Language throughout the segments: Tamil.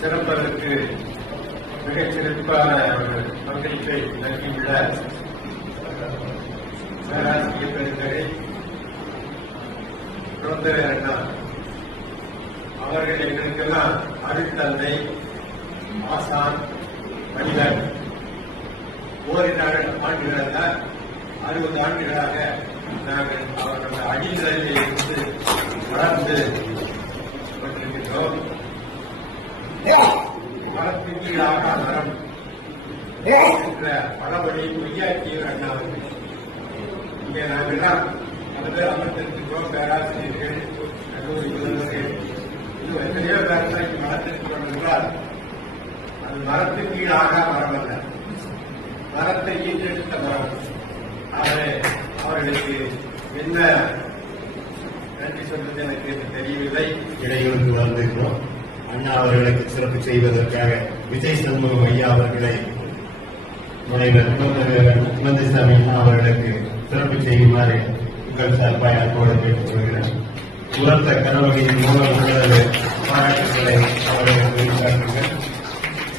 சிறப்பதற்கு மிகச் சிறப்பான ஒரு பங்களிப்பை நல்கியுள்ள பேராசிரியர் பெருந்தகை குழந்தைவேர் அண்ணா அவர்கள் எங்களுக்கெல்லாம் அருட்தந்தை ஆசான் மனிதன். ஓரிரு ஆண்டுகளாக அறுபது ஆண்டுகளாக நாங்கள் அவர்களுடைய அடிநிலையில் இருந்து வளர்ந்து கொண்டிருக்கின்றோம் மரத்தின் கீழாக மரம் என்ற பழமொழி பொய்யாக்கியர் அண்ணா அவர்கள் இங்கே நாம் எல்லாம் பல அமர்ந்திருக்கிறோம் பேராசிரியர்கள் கல்லூரி முதல்வர்கள். இது எத்தனையோ பேர் தான் இங்கு என்றால் அது மரத்தின் கீழாக மரம் அல்ல மரத்தை ஈன்றெடுத்த மரம். ஆகவே அவர்களுக்கு என்ன நன்றி சொல்வது எனக்கு தெரியவில்லை இடையூறுக்கு வந்திருக்கிறோம் அண்ணா அவர்களுக்கு சிறப்பு செய்வதற்காக விஜய் சண்முகம் ஐயா அவர்களை முனைவர் குழந்தைசாமி அண்ணா அவர்களுக்கு சிறப்பு செய்யுமாறு உங்கள் சார்பாக அன்போடு கேட்டுக் கொள்கிறேன். உரத்த கனவகையின் மூலம் உங்களது பாராட்டுகளை அவர்களுக்கு வெளிக்காட்டுங்கள்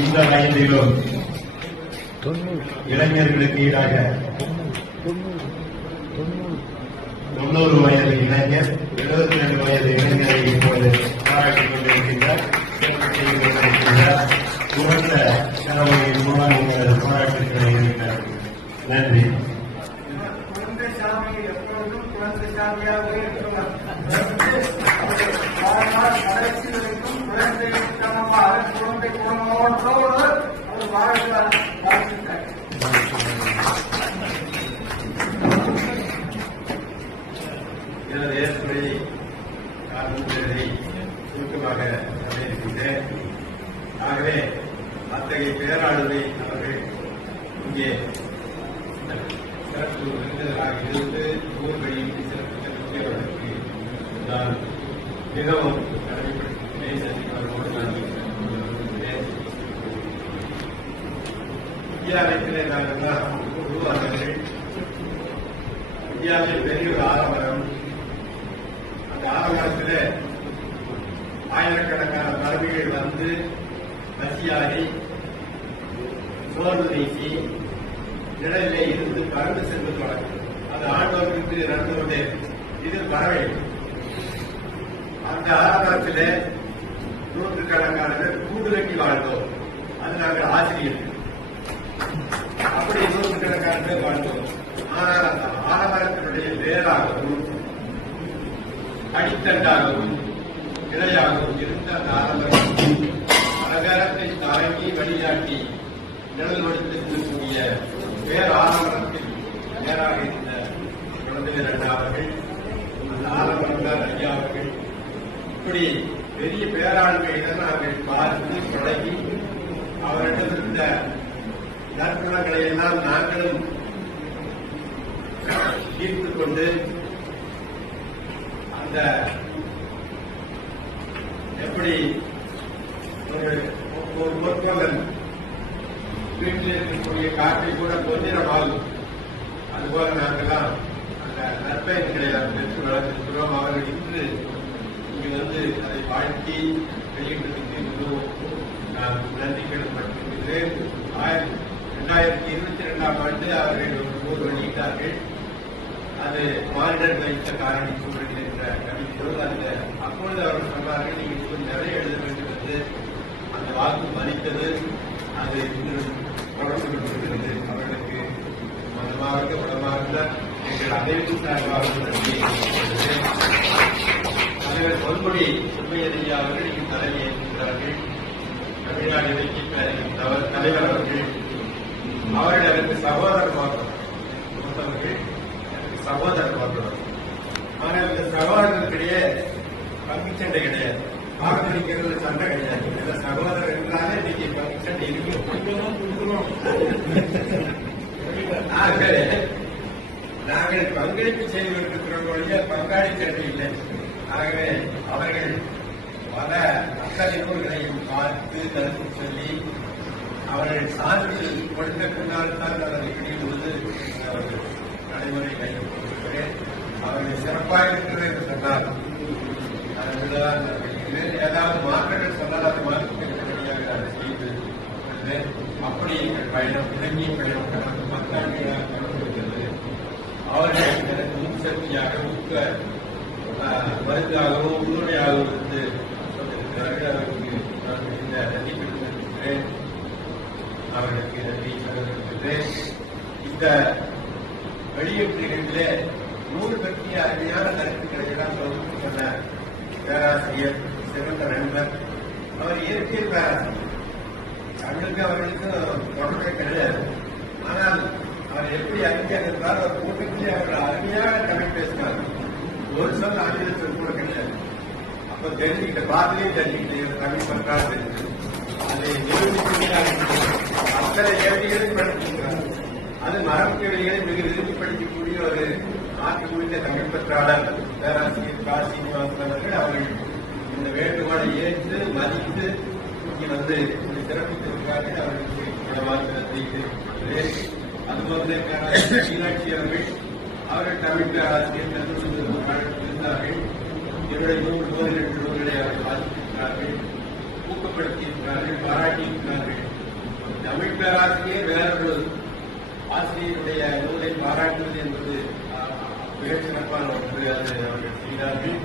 இந்த வயதிலும் இளைஞர்களுக்கு ஈடாக தொண்ணூறு வயது இளைஞர் எழுபத்தி ரெண்டு வயது இளைஞர் உரத்த கனவகையின் மூலம் உங்களது பாராட்டுகளை இருக்கிறார்கள் நன்றி. குழந்தை சாமி எப்பொழுதும் குழந்தை சாமியாகவே இருக்கிறார் வாழ்நாள் கடைசி வரைக்கும் குழந்தை சமமாக குழந்தை குணமோன்றோடு அவர் வாழ்கிறார் வாழ்த்துக்கள். எனது ஏற்புரையை காரணத்தை சுருக்கமாக அமைந்திருக்கின்றேன் ஆகவே அத்தகைய பேராளுமை அவர்கள் இங்கே சிறப்பு விருந்தினராக இருந்து ஊர்களையும் சிறப்பு முக்கியவர்களுக்கு நான் மிகவும் கடமைப்பட்டிருக்கிறேன் சந்திப்பதோடு நான் இந்தியாவிலே நாங்கள் உருவானவர்கள் இந்தியாவில் பெரிய ஒரு ஆலமரம். அந்த ஆலமரத்தில் ஆயிரக்கணக்கான பறவைகள் வந்து பசியாகி சோர்வு நீக்கி நிழலிலே இருந்து பறந்து சென்று தொடங்கும் அது ஆண்டவருக்கு நடந்தவர்களே இது பறவை அந்த ஆலமரத்திலே நூற்றுக்கணக்கான பேர் கூடு கட்டி வாழ்ந்தோம் அது நாங்கள் ஆசிரியர். அப்படி நூற்றுக்கணக்கான பேர் வாழ்ந்தோம் ஆனால் அந்த ஆலமரத்தினுடைய வேறாகவும் அடித்தண்டாகவும் இடையாகவும் இருந்த அந்த ஆலமரம் பலகாரத்தை தாங்கி வழிகாட்டி நிழல் வடித்து இருக்கக்கூடிய வேறு ஆலமரத்தில் வேறாக இருந்த குழந்தைகள் அண்ணா அவர்கள் அந்த ஆலமரம் தான் ஐயா அவர்கள் இப்படி பெரிய பேராண்மையை நாங்கள் பார்த்து தொடங்கி அவரிடம் இருந்த நற்குணங்களை எல்லாம் நாங்களும் ஈர்த்துக் கொண்டு அந்த எப்படி ஒரு ஒரு பொற்கோலன் வீட்டில் இருக்கக்கூடிய காற்றை கூட பொன்னிறமாகும் அதுபோல நாங்கள்லாம் அந்த நற்பயன்களை நாம் பெற்று வளர்த்திருக்கிறோம். அவர்கள் இன்று இங்கு வந்து அதை வாழ்த்தி வெளியிட்டதுக்கு மிகவும் நான் நன்றி கடன்பட்டிருக்கிறேன் ஆயிரத்தி இரண்டாயிரத்தி இருபத்தி ரெண்டாம் ஆண்டு அவர்கள் ஒரு நூல் வெளியிட்டார்கள். அது மானிடர் வைத்த காரணி சூழல் என்ற கவிதையோடு அந்த அப்பொழுது அவர்கள் சொன்னார்கள் நீங்கள் இன்னும் நிறைய எழுத வேண்டும் என்று அந்த வாக்கு மதித்தது. அது இன்னும் தொடர்ந்து கொண்டிருக்கிறது அவர்களுக்கு மனமாக உடமாக எங்கள் அனைவரும் சார்பாக நன்றி தலைவர் பொன்முடி சுப்பையதையா அவர்கள் இங்கு தலைமை ஏற்கின்றார்கள் தமிழ்நாடு இலக்கிய தலைவர் அவர்கள் அவர்கள் எனக்கு சகோதரர் பார்த்தோம் எனக்கு சகோதரர் பார்த்தோம் ஆனால் இந்த சகோதரர்களுக்கிடையே பங்கு சண்டை கிடையாது வாக்களிக்கிறது சண்டை கிடையாது இந்த சகோதரர் பங்களிப்பு செய்து கொண்டிருக்கிறவர்களுடைய பங்காளிக்கிறது இல்லை. ஆகவே அவர்கள் பல அத்தளிப்புகளையும் பார்த்து கருத்து சொல்லி அவர்கள் சான்று கொடுத்த பின்னால் தான் அவர்கள் இணைவது அவர்கள் நடைமுறை கைப்பற்றுகிறேன் அவர்கள் சிறப்பாக இருக்கிறது என்று சொன்னார் அதனால்தான் ஏதாவது மாற்றங்கள் சொன்னால் அது மாற்றத்திற்கு செய்து அப்படி எங்கள் பயணம் இலங்கைய பயணம் பத்தாண்டு ஆஹ், உண்மையாகவும் உறுதுணையாகவும் இருந்து கொண்டிருக்கிறார்கள் அவருக்கு நான் இந்த நன்றி கொண்டிருக்கிறேன் அவர்களுக்கு நன்றி சொல்லிருக்கிறேன் இந்த வெளியீட்டு நிகழ்ச்சியிலே நூறு பற்றிய அருமையான கருத்துக்களை எல்லாம் தொகுத்து சொன்ன பேராசிரியர் சிறந்த நண்பர். அவர் இயற்பியல் பேராசிரியர். அவர்களுக்கு அவர்களுக்கு தொடர்பே கிடையாது. ஆனால் அவர் எப்படி அறிஞர் என்றால் அவர் கூட்டத்திலே அவர்கள் அருமையான தமிழ் பேசினார்கள் ஒரு சொல் ஆங்கிலத்தில் கூட கிடையாது. அப்ப தெரிஞ்சுக்கிட்ட பார்த்துலேயே தெரிஞ்சுக்கிட்டு தமிழ் பண்றாரு தெரிஞ்சு அதை நிரூபித்து அத்தனை கேள்விகளையும் படிச்சிருக்கிறார். அது மரம் கேள்விகளை மிக விரும்பி படிக்கக்கூடிய ஒரு ஆற்று குறித்த தமிழ் பற்றாளர் பேராசிரியர் காசி அவர்கள் அவர்கள் இந்த வேண்டுகோளை ஏற்று மதித்து இங்கே வந்து இதை சிறப்பித்திருக்கிறார்கள் அவர்களுக்கு மனமார்ந்த தெரிவித்திருக்கிறேன் அதுபோல பேராசிரியர் மீனாட்சி அவர்கள் அவர்கள் தமிழ் பேராசிரியர் கல்லூரி இருந்தார்கள். என்னுடைய நூறு நூறு ரெண்டு நூல்களை அவர்கள் வாசித்திருக்கிறார்கள் ஊக்கப்படுத்தியிருக்கிறார்கள் பாராட்டியிருக்கிறார்கள். தமிழ் பேராசிரியர் வேறொரு ஆசிரியருடைய நூலை பாராட்டுவது என்பது ஆஹ், மிக சிறப்பான ஒன்று அது அவர்கள் செய்தார்கள்.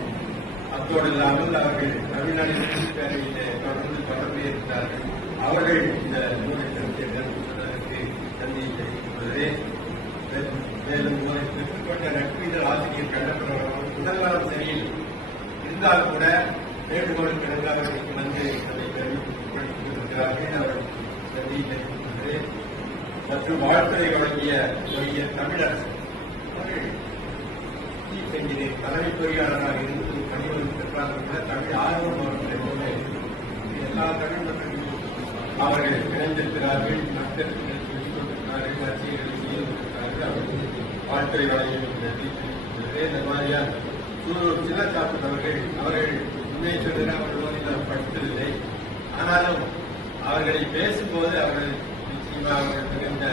அத்தோடு இல்லாமல் அவர்கள் தமிழ்நாடு பேரவையிலே தொடர்ந்து தொடர்பு இருக்கிறார்கள் அவர்கள் இந்த நூலை திறந்ததற்கு நன்றி தெரிவித்துள்ளது மேலும் ஒரு பெற்றுக்கொண்ட நட்பீதர் ஆசிரியர் கண்டபுரம் உடல்நலம் சரியில் இருந்தால் கூட வேண்டுகோள் கிடந்து அவர்களுக்கு வந்து அதை தெரிவித்திருக்கிறார்கள் அவர்கள் நன்றி தெரிவித்துள்ளது மற்றும் வாழ்த்துறை வழங்கிய வழங்கிய தமிழரசு அவர்கள் சீஃப் என்ஜினியர் தலைமை பொறியாளராக இருந்து பணிபுரிந்து பெற்றார்கள் கூட தமிழ் ஆர்வம் அவர்கள் எப்பவுமே இருக்கு. எல்லா தமிழ் மக்களும் அவர்கள் இணைந்திருக்கிறார்கள் மக்களுக்கு சொல்லிக் கொண்டிருக்கிறார்கள் ரசிகர்களை செய்திருக்கிறார்கள் அவர்கள் வாழ்த்துறை வழங்கிய இந்த மாதிரியான சூழல் சின்னச்சாப்பின் சாப்பிட்டவர்கள் அவர்கள் உண்மையை சொல்கிற அவர்களோடு நான் படித்ததில்லை. ஆனாலும் அவர்களை பேசும்போது அவர்கள் நிச்சயமாக அவர்கள் மிகுந்த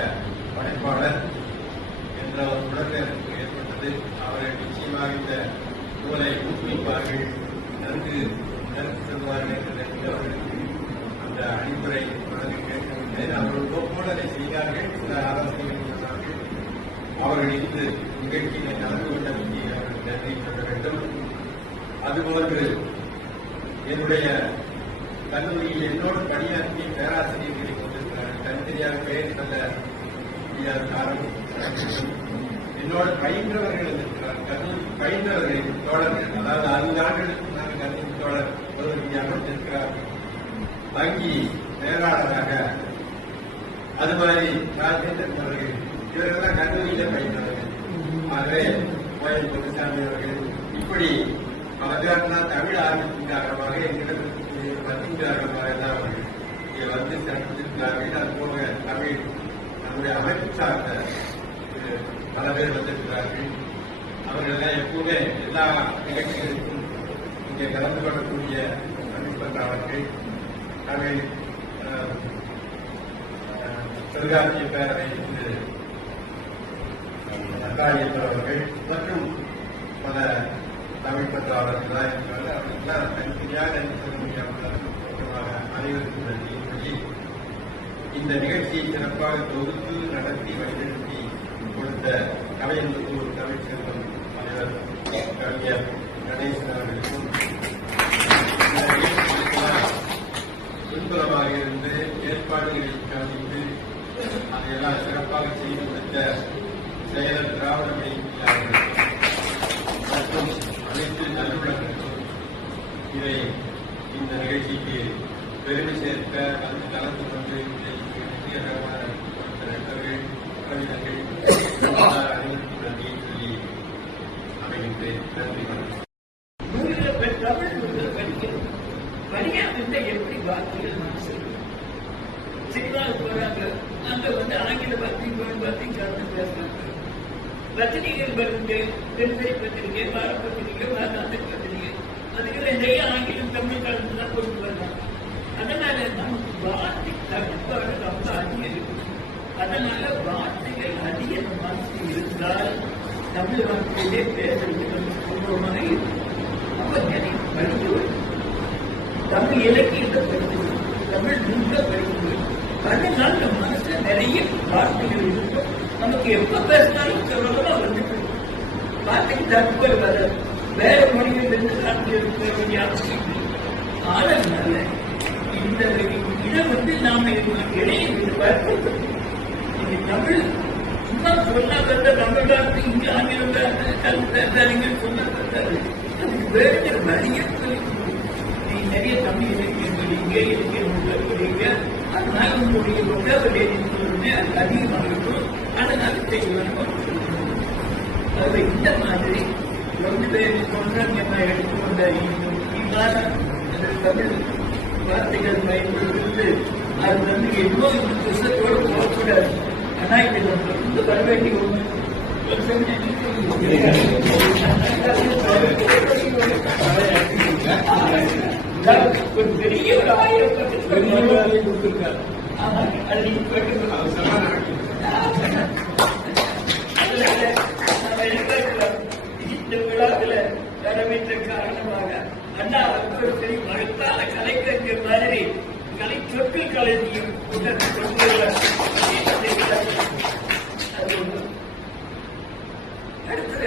படைப்பாளர் என்ற ஒரு உணர்வு எனக்கு ஏற்பட்டது. அவர்கள் நிச்சயமாக இந்த நூலை ஊக்குவிப்பார்கள் நன்கு நன்கு செல்வார்கள் என்ற நிலையில் அவர்களுக்கு அந்த அடிப்படை மனதில் கேட்கவில்லை அவர்கள் நோக்கோடு சில ஆலோசனைகள் சொன்னார்கள் அவர்கள் இந்த நிகழ்ச்சியை கலந்து அவர்கள் நன்றி சொல்ல வேண்டும். அதுபோன்று என்னுடைய கல்லூரியில் என்னோடு பணியாற்றிய பேராசிரியர்களை கொண்டிருக்கிறார்கள் தனித்தனியாக பெயர் சொல்ல முடியாத காரணம். என்னோட பயின்றவர்கள் இருக்கிறார்கள் கல்லூரி பயின்றவர்கள் தோழர்கள் அதாவது ஐந்து ஆண்டுகளுக்கு முன்னாடி கல்லூரி தோழர் ஒருவருடைய வங்கி மேலாளராக அது மாதிரி ராஜேந்திரன் அவர்கள் இவர்கள்லாம் கல்லூரியில பயின்றவர்கள் ஆகவே கோயில் பொதுசாமி அவர்கள் இப்படி அவர்களா தமிழ் ஆர்வத்தின் காரணமாக எங்களிடம் பத்தின் காரணமாக தான் அவர்கள். இங்கே வந்து சிறப்பித்திருக்கிறார்கள் அது போக தமிழ் நம்முடைய அமைப்பு சார்ந்த பல பேர் வந்திருக்கிறார்கள். அவர்கள் எப்பவுமே எல்லா நிகழ்ச்சிகளுக்கும் இங்கே கலந்து கொள்ளக்கூடிய தமிழ் பற்றாளர்கள் தமிழ் அஹ், பேரவை திரு நட்டாளியப்பர் அவர்கள் மற்றும் பல தமிழ் பற்றாளர்கள் அவர்களெல்லாம் தனித்தனியாக சொல்ல முடியாமல் மொத்தமாக அனைவருக்கும் நன்றி சொல்லி இந்த நிகழ்ச்சியை சிறப்பாக தொகுத்து நடத்தி வழிநடத்தி கொடுத்த கலையமுத்தூர் தமிழ் செல்வம் தலைவர் கவிஞர் கணேசன் அவர்களுக்கும் இந்த இருந்து ஏற்பாடுகளை கவனித்து அதையெல்லாம் சிறப்பாக செய்து முடித்த செயலர் திராவிட மற்றும் அனைத்து நல்லுள்ளங்களுக்கும் இதை இந்த நிகழ்ச்சிக்கு பெருமை சேர்க்க வந்து கலந்து கொண்டு இதை வெற்றிகரமான நண்பர்கள் அனைவருக்கும் நன்றியை சொல்லி அமைகின்றேன் நன்றி வணக்கம். படிக்காம எப்படி வார்த்தைகள் மனசு சொல்லுவேன் போறாங்க அங்க வந்து ஆங்கில வார்த்தையும் பத்தி கலந்து பேசுறாங்க பத்திரிகைகள் வருது தினசரி பத்திரிகை வார பத்திரிகை வாராந்திர பத்திரிகை. அதுக்கு நிறைய ஆங்கிலம் தமிழ் கலந்து தான் கொண்டு வர்றாங்க. அதனால நமக்கு வார்த்தை தட்டுப்பாடு ரொம்ப அதிகரிக்கும் அதனால வார்த்தைகள் அதிக மனசு இருந்தால் தமிழ் வார்த்தையிலே பேசுறது நமக்கு சுலபமாக இருக்கும். அப்ப நிறைய தமிழ் இலக்கியத்தை படித்து தமிழ் நூல்களை படித்து அதனால நம்ம நிறைய நிறைய வார்த்தைகள் இருக்கும் நமக்கு எப்ப பேசினாலும் சொல்லலாம் வந்துட்டு வார்த்தைக்கு தற்போது வர வேற மொழியில் இருந்து வார்த்தை வேண்டிய அவசியம் இல்லை. இந்த இதை வந்து நாம இடையே இது வற்புறுத்தணும் இது தமிழ். சும்மா சொன்னா கத்த தமிழ் வார்த்தை இங்க ஆங்கிலம் பேசாதீங்கன்னு சொன்னா கத்தாது அதுக்கு வேறு நிறைய நீ நிறைய தமிழ் இலக்கியங்கள் இங்கே இருக்கு அதனால உங்களுடைய vocabulary வந்து அது அதிகமாக இருக்கும் அது இந்த மாதிரி ரெண்டு பேர் சொன்ன எடுத்துக்கொண்ட இவ்வாறு தமிழ் வார்த்தைகள் பயன்படுத்துறது அது வந்து எவ்வளோ இந்த புத்தகத்தோடு போகக்கூடாது ஆனால் இது நம்ம வந்து வர வேண்டிய ஒண்ணு ஒரு பெரிய ஒரு ஆயிரம் கொடுத்துருக்காரு இந்த விழாவில் காரணமாக அண்ணா ஒரு மகத்தான கலைக்கறிஞர் மாதிரி கலை சொற்கள் கலைஞர் கொண்டு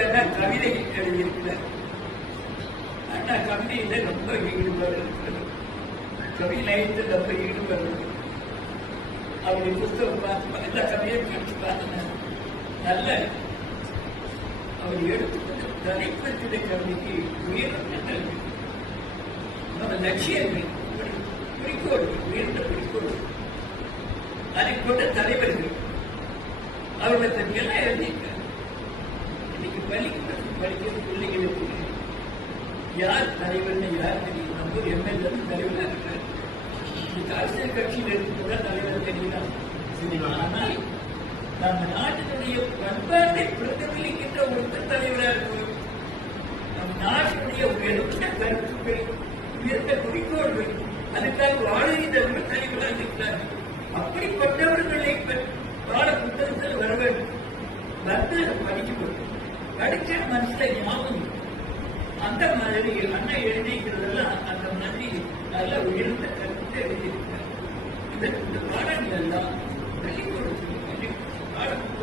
அண்ணா கவிதை எழுதியிருக்கிறார் அண்ணா கவிதையில ரொம்ப ஈடுபாடு இருக்கிறது கவி நயத்தில் ரொம்ப ஈடுபாடு இருக்கு அவருடைய புஸ்தகம் பார்த்து எல்லா கதையும் படிச்சு பார்த்தேன் நல்ல அவர் எடுத்துக்கொண்ட தலைப்பற்றின கவிதைக்கு உயர்ந்த நன்றி நம்ம லட்சியங்கள் குறிக்கோள் உயர்ந்த குறிக்கோள் அதை கொண்ட தலைவர்கள் அவர்களை பற்றியெல்லாம் எழுதியிருக்காங்க இன்னைக்கு பள்ளிக்கூடத்தில் படிக்கிற பிள்ளைகளுக்கு யார் தலைவர்னு யார் தெரியும் நம்ம ஒரு எம்எல்ஏ தலைவராக இருக்காரு இந்த அரசியல் கட்சியில் இருக்கிற தலைவர் தெரியலாம் ஆனால் நம்ம நாட்டினுடைய பண்பாட்டை பிரதிபலிக்கின்ற ஒருத்தர் தலைவராக இருக்கும் நம் நாட்டினுடைய உயர்ந்த கருத்துக்கள் உயர்ந்த குறிக்கோள்கள் அதுக்காக வாழ்கின்றவர்கள் தலைவராக இருக்கிறார்கள் அப்படிப்பட்டவர்களை பாட புத்தகத்தில் வர வேண்டும். வந்து படிக்கப்படும். படிச்ச மனசுல ஞாபகம் அந்த மாதிரி அண்ணன் எழுதிக்கிறதெல்லாம் அந்த மாதிரி நல்ல உயர்ந்த இந்த இந்த பாடங்கள் எல்லாம் பள்ளிக்கூடத்தில் பள்ளி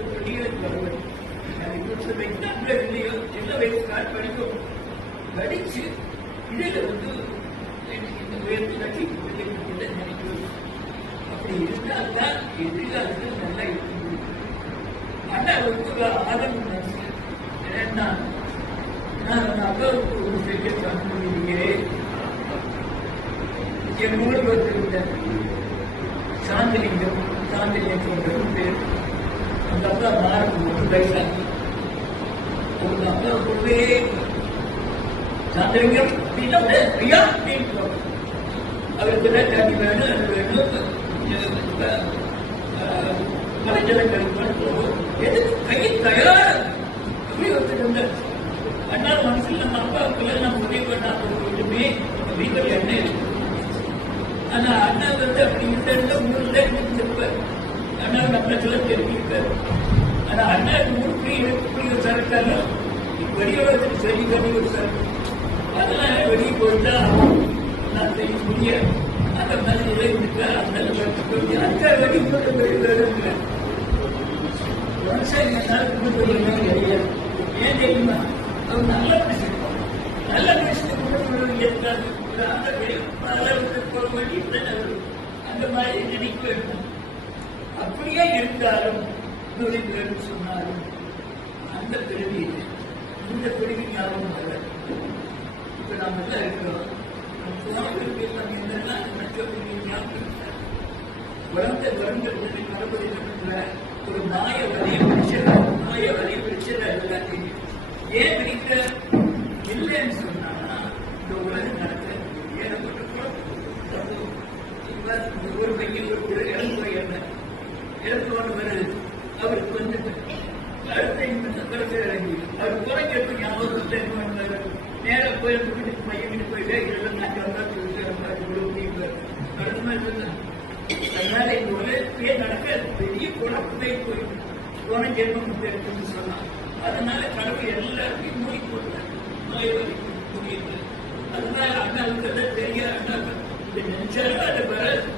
பள்ளிகளுக்கு வருவது இல்லையோ சின்ன வயசு ஸ்டார்ட் படிக்கும் படிச்சு இதில் வந்து எனக்கு இந்த உயர்ந்த கட்சி நினைக்கிறது அப்படி இருந்தால்தான் எதிர்காலத்தில் நல்லா இருக்க முடியும் அண்ணா ஆதரவு ஏன்னா நான் அந்த ஒரு செய்ய சொல்லியிருக்கிறேன் என் ஊருக்கு வந்திருந்த சாந்திலிங்கம் சாந்திலிங்கம் பேர் அந்த அப்பா மாறும் ஒரு வயசாகி உங்க அப்பா கூடவே சாந்திலிங்கம் அப்படின்னா அப்படின்னு அவருக்கு தண்ணி வேணும் அது வேணும். மலைஜலங்களுக்கு போகும் எதுக்கு? கையில் தயார். அப்படி ஒருத்தர் அண்ணா மனசில் நம்ம அப்பாவுக்குள்ள நம்ம முடிவு பண்ணாம வீட்டில் என்ன இருக்கு? ஆனா அண்ணா வந்து அப்படி இந்த மூணு லேட் இருப்பார் அண்ணா நம்ம சொல்ல தெரிவிப்பார் ஆனா அண்ணா ஊருக்கு இருக்கக்கூடிய சரக்கால வெளியுலகத்துக்கு சரி பண்ணி ஒரு சரக்கு அதெல்லாம் வெளியே போயிட்டா நான் செய்ய முடியாது அந்த மாதிரி நிலை இருக்கா அந்த அதுக்காக வெளியே போட்டு வெளியே மனுஷன் என்னால கொண்டு போயிருந்தாங்க கிடையாது ஏன் தெரியுமா அவர் நல்ல மனுஷன் நல்ல பேசிட்டு கொண்டு போயிருக்காரு அந்த அந்த மாதிரி நினைக்க வேண்டும் அப்படியே இருந்தாலும் நூறு சொன்னாலும் அந்த பிறவி இந்த பிறவி ஞாபகம் வர இப்ப நாம எல்லாம் இருக்கிறோம் ஞாபகம் இல்லை. வளர்ந்த வளர்ந்த உடனே ஒரு மாய வலிய பிடிச்சத மாய வலிய பிடிச்சத எல்லாத்தையும் ஏன் பிடிக்க இல்லைன்னு சொன்னா இந்த உலகம் ஒரு பையன் கூட என்ன இறந்து கொண்டு அவருக்கு வந்து அடுத்த இந்த இறங்கி அவர் குறைக்கிறது ஞாபகம் நேராக போய் வீட்டுக்கு பையன் போயிட்டு இதெல்லாம் அடுத்த மாதிரி இருந்தாங்க அதனால இந்த உலகத்தையே நடக்க பெரிய குழப்பத்தை போய் போன ஜென்மம் இருக்குன்னு சொன்னான் அதனால கடவுள் எல்லாத்தையும் மூடி போட்டார் நோய் வரைக்கும் முடியுது அதனால அந்த அளவுக்கு தெரியும் அண்ணாவுக்கு இது நினைச்சாலும் அது